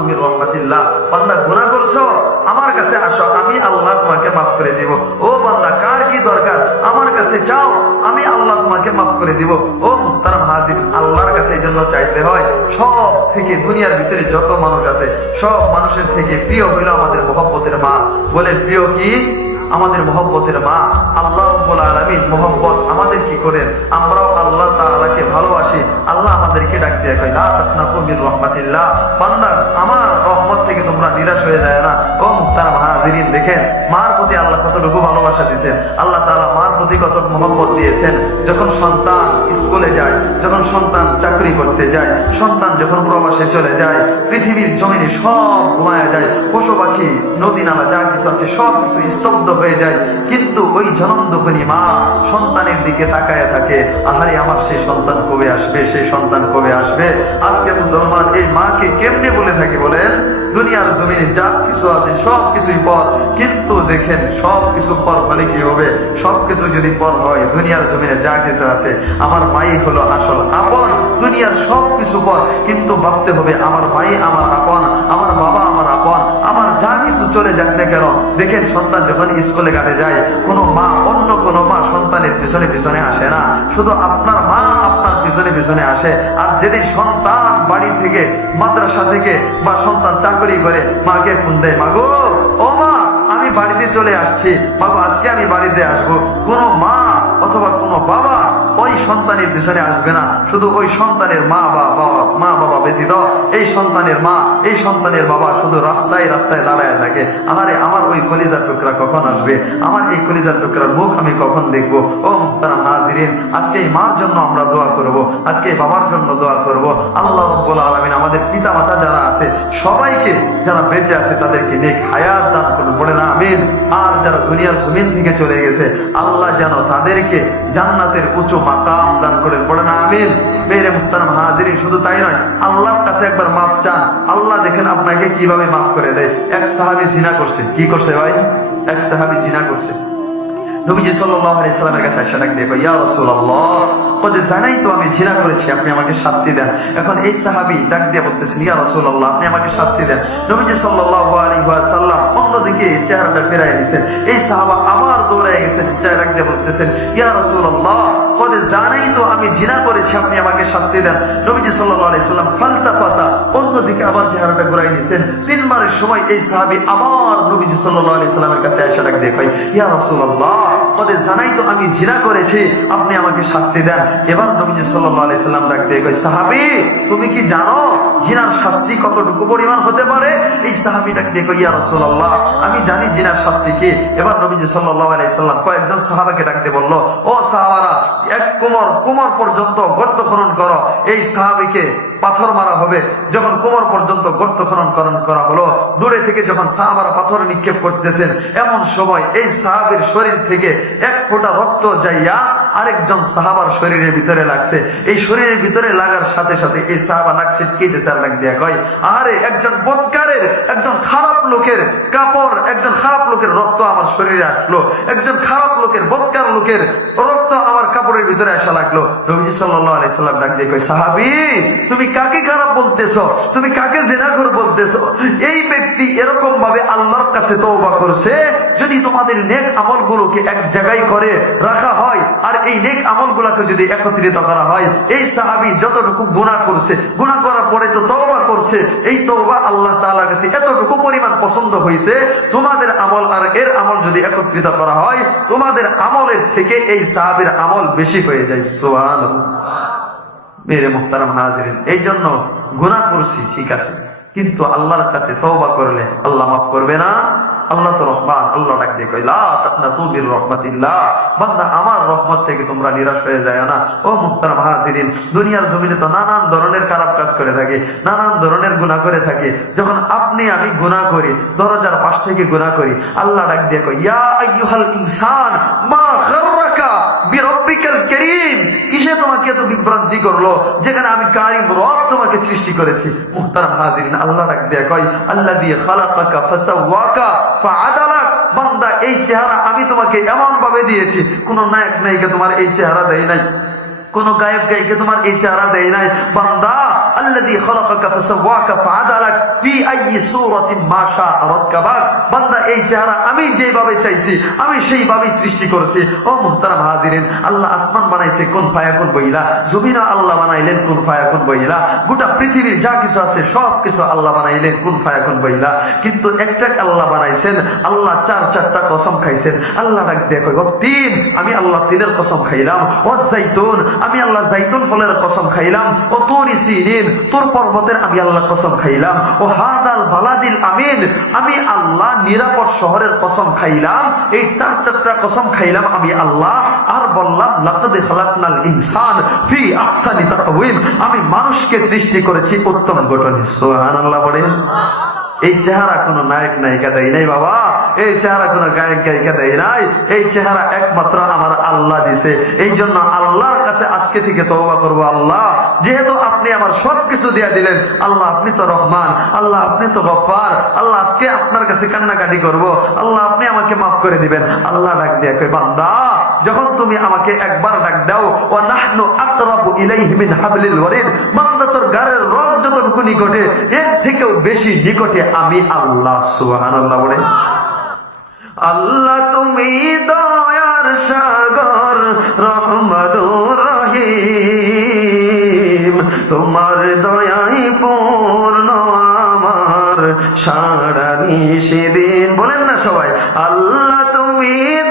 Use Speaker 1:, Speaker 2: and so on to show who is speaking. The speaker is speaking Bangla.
Speaker 1: তুমি রহমাতিল্লাহ। বান্দা গুনাহ করছ, আমার কাছে আসো, আমি আল্লাহ তোমাকে মাফ করে দিব। ও বান্দা, কার কি দরকার? আমার কাছে যাও আমি আল্লাহ তোমাকে মাফ করে দিব। ও তার আল্লাহর কাছে এই জন্য চাইতে হয়, সব থেকে দুনিয়ার ভিতরে যত মানুষ আছে, সব মানুষের থেকে প্রিয় হইল আমাদের মহব্বতের মা। বলে প্রিয় কি? আমাদের মহব্বতের মা আল্লাহ আলামিন মোহব্বত আমাদের কি করেন? আমরাও আল্লাহ তাআলাকে ভালোবাসি। আল্লাহ আমাদেরকে ডাক দিয়ে রাহমাতিল্লাহ। আমার রহমত থেকে তোমরা নিরাশ হয়ে যায় না। ও মুক্তার মহাজিরিন, দেখেন, মার প্রতি আল্লাহ কতটুকু ভালোবাসা দিয়েছেন। আল্লাহ তালা মার প্রতি কত মহব্বত দিয়েছেন। যখন সন্তান স্কুলে যায়, যখন সন্তান চাকরি করতে যায়, সন্তান যখন প্রবাসে চলে যায়, পৃথিবীর জমিনে সব ঘুমায় যায়, পশু পাখি, নদী নালা, যা কিছু আছে, সব কিছু স্তব্ধ হয়ে যায়। কিন্তু ওই জনন্দখনি মা সন্তানের দিকে তাকায় থাকে, আহারে আমার সেই সন্তান কবে আসবে সেই সন্তান কবে আসবে? আজকে মুসলমান এই মাকে কেমনে বলে থাকে বলেন? দুনিয়ার জমিনে যা কিছু আছে, সব কিছুই পর। কিন্তু দেখেন, সব কিছু পর মানে কি হবে? সব কিছু যদি পর হয়, দুনিয়ার জমিনে যা কিছু আছে, আমার মাই হলো আসল আপন। দুনিয়ার সব কিছু পর, কিন্তু ভাবতে হবে, আমার ভাই আমার আপন, আমার বাবা আমার আপন, আমার যা কিছু চলে যাক না কেন? দেখেন, সন্তান যখন স্কুলে ঘাটে যায়, কোনো মা, অন্য কোনো মা সন্তানের পিছনে পিছনে আসে না। শুধু আপনার মা পিছনে পিছনে আসে। আর যদি সন্তান বাড়ি থেকে, মাদ্রাসা থেকে বা সন্তান চাকরি করে, মাকে ফোন দেয়, মাগো, ও মা, আমি বাড়িতে চলে আসছি। মাগো, আজকে আমি বাড়িতে আসব। কোনো মা অথবা কোনো বাবা ওই সন্তানের পিছনে আসবে না। শুধু ওই সন্তানের মা বা বাবা, মা বাবা ব্যতীত এই সন্তানের মা, এই সন্তানের বাবা শুধু রাস্তায় রাস্তায় দাঁড়ায় থাকে। আরে আমার ওই কলিজার টুকরা কখন আসবে? আমার এই কলিজার টুকরার মুখ আমি কখন দেখব? ও তারা হাজিরিন আজকে এই মার জন্য আমরা দোয়া করব। আজকে বাবার জন্য দোয়া করব। আল্লাহ রব্বুল আলামিন আমাদের পিতা মাতা যারা আছে, সবাইকে যারা বেঁচে আছে, তাদেরকে নেক হায়াত দান করুন, বলে না, আমিন। আর যারা দুনিয়ার জমিন থেকে চলে গেছে, আল্লাহ যেন তাদেরকে জান্নাতের উঁচু মাকাম দান করেন বলে না আমিন শুধু তাই নয়, আল্লাহর কাছে একবার মাফ চান। আল্লাহ দেখেন আপনাকে কীভাবে মাফ করে দেয়। এক সাহাবি জিনা করছে। কি করছে ভাই? এক সাহাবি জিনা করছে। জানাই তো আমি জিনা করেছি, আপনি আমাকে শাস্তি দেন। এখন এই সাহাবী ডাক দিয়ে বলতেছেন, ইয়া আপনি আমাকে শাস্তি দেন। নবীজি অন্যদিকে চেহারাটা ফেরাই দিয়েছেন। এই সাহাবা আবার দৌড়ে গেছেন ডাক দিয়ে বলতেছেন, ইয়া রাসূলুল্লাহ ওদের জানাই তো আমি জিনা করেছি, আপনি আমাকে শাস্তি দেন। নবীজি সাল্লাম ফালতা পাতা অন্যদিকে আবার চেহারাটা ঘুরাই দিয়েছেন তিনবারের সময় এই সাহাবী আবার নবীজি সাল্লামের কাছে এসে ডাক কয়, ইয়া রাসূলুল্লাহ ওদের জানাই তো আমি জিনা করেছি, আপনি আমাকে শাস্তি দেন। এবার নবীজি সাল্লাম ডাক কয়, সাহাবী, তুমি কি জানো জিনার শাস্তি কতটুকু পরিমাণ হতে পারে? এই সাহাবী দিয়ে কয়, ইয়া রাসূলুল্লাহ, আমি জানি জিনার শাস্তি কি। এবার নবীজি সাল্লাল্লাহু আলাইহি সাল্লাম কয়েকজন সাহাবাকে ডাকতে বলল, ও সাহাবারা এক কোমর কোমর পর্যন্ত গর্ত খনন করো। এই সাহাবীকে পাথর মারা হবে। যখন কোমর পর্যন্ত গর্ত খনন করণ করা হলো, দূরে থেকে যখন সাহাবারা পাথর নিক্ষেপ করতেছেন, এমন সময় এই সাহাবের শরীর থেকে এক ফোঁটা রক্ত যাইয়া আরেকজন সাহাবার শরীরের ভিতরে লাগছে। এই শরীরের ভিতরে লাগার সাথে সাথে এই সাহাবা নাক ছিটকেইতেছে আর দিয়া কয় আরে একজন বৎকারের, একজন খারাপ লোকের কাপড়, একজন খারাপ লোকের রক্ত আমার শরীরে আসলো। একজন খারাপ লোকের বৎকার লোকের রক্ত আমার কাপড়ের ভিতরে আসা লাগল। রবি আলি সাল্লাম ডাক দিয়ে কয়, সাহাবি, তুমি কাকে খারাপ বলতেছ? তুমি কাকে জেনাখর বলতেছ? এই ব্যক্তি এরকম ভাবে আল্লাহর কাছে তওবা করছে, যদি তোমাদের নেক আমলগুলোকে এক জায়গায় করে রাখা হয়, আর এই নেক আমলগুলোকে যদি একত্রিত করা হয়, এই সাহাবী যতটুকু গুনাহ করছে, গুনাহ করার পরে তো তওবা করছে, এই তওবা আল্লাহ তাআলার কাছে এতটুকু পরিমাণ পছন্দ হয়েছে তোমাদের আমল আর এর আমল যদি একত্রিত করা হয়, তোমাদের আমলের থেকে এই সাহাবীর আমল বেশি হয়ে যায়। সুবহানাল্লাহ। মেরে মুখতারাম হাজিরিন এই জন্য গুনাহ করছি, ঠিক আছে। কিন্তু আল্লাহর কাছে তওবা করলে আল্লাহ মাফ করবে না। আল্লাহ তো রহমান, আল্লাহ ডাক দিয়ে কই লা তাকনাতু বির রাহমাতিল্লাহ। বান্দা, আমার রহমত থেকে তোমরা নিরাশ হয়ে যায় না। ও মুহতারাম হাজিরিন দুনিয়ার জমিনে তো নানান ধরনের খারাপ কাজ করে থাকে, নানান ধরনের গুনাহ করে থাকে। যখন আপনি, আমি গুনাহ করি, দরজার পাশ থেকে গুনাহ করি, আল্লাহ ডাক দিয়ে কই ইয়া আইয়ুহাল ইনসান, মা গাররাকা বিরব্বিকাল করিম, কিসে তোমাকে এত বিভ্রান্তি করল? যেখানে আমি কারিম রব তোমাকে সৃষ্টি করেছি। মুহতারাম হাজিরিন, আল্লাহ ডাক দিয়ে কয় দিয়ে খালাকাকা ফাসাওয়াকা ফাআদালাক। বান্দা, এই চেহারা আমি তোমাকে এমন ভাবে দিয়েছি, কোন নায়ক নায়িকা তোমার এই চেহারা দেয় নাই। কোন গায়ক গায়িকা তোমার এই চেহারা দেয় নাই। বান্দা, আল্লাযী ফাসাওয়াকা ফাআদালাক ফি আইয়ি মা বান্দা, এই চেহারা আমি যেভাবে চাইছি, আমি সৃষ্টি করেছি। ও মুহতারাম হাজিরিন, আল্লাহ আসমান বানাইছে, কোন ফায়াকুন বইলা জমিনা আল্লাহ বানাইলেন, কোন বইলা গোটা পৃথিবীর যা কিছু আছে, সব কিছু আল্লাহ বানাইলেন, কোন ফায়াকুন বইলা কিন্তু একটা আল্লাহ বানাইছেন, আল্লাহ চার চারটা কসম খাইছেন। আল্লাহ ডাক তিন আমি আল্লাহ তিনের কসম খাইলাম। ও জাইতুন আমি আল্লাহ জাইতুন ফলের কসম খাইলাম, ও তোর সিনিন তোর পর্বতের আমি আল্লাহ কসম খাইলাম, ও হাদাল বালাদিল আমিন, আমি আল্লাহ নিরাপদ শহরের কসম খাইলাম, এই চার চারটা কসম খাইলাম আমি আল্লাহ, আর বললাম, লাকাদ খালাকনাল ইনসান ফি আহসানি তাকওয়িম, আমি মানুষকে সৃষ্টি করেছি উত্তম গঠনে। সুবহানাল্লাহ বলেন। এই চেহারা কোনো নায়ক নায়িকা দেয় নাই বাবা। এই চেহারা কোনো গায়ক, গায়িকা দেয় নাই। এই চেহারা একমাত্র আমার আল্লাহ দিছে। এই জন্য আল্লাহর কাছে আজকে থেকে তওবা করব, আল্লাহ। যেহেতু আপনি আমার সবকিছু দিয়ে দিলেন, আল্লাহ আপনি তো রহমান, আল্লাহ আপনি তো গফার, আল্লাহ আজকে আপনার কাছে কান্নাকাটি করব, আল্লাহ আপনি আমাকে মাফ করে দিবেন। আল্লাহ ডাক দিয়ে কই বান্দা, যখন তুমি আমাকে একবার ডাক দাও ও নাহনু আকরাবু ইলাইহি মিন হাবলিল ওয়ারিদ বান্দা, তোর গায়ের রগ যতটুকু নিকটে, এর থেকেও বেশি নিকটে আমি আল্লাহ, সুবহানাল্লাহ বলে। আল্লাহ তুমি দয়ার সাগর রহমানুর রহিম। তোমার দয়াই পূর্ণ আমার। সারা নিষেদিন বলেন না সবাই, আল্লাহ তুমি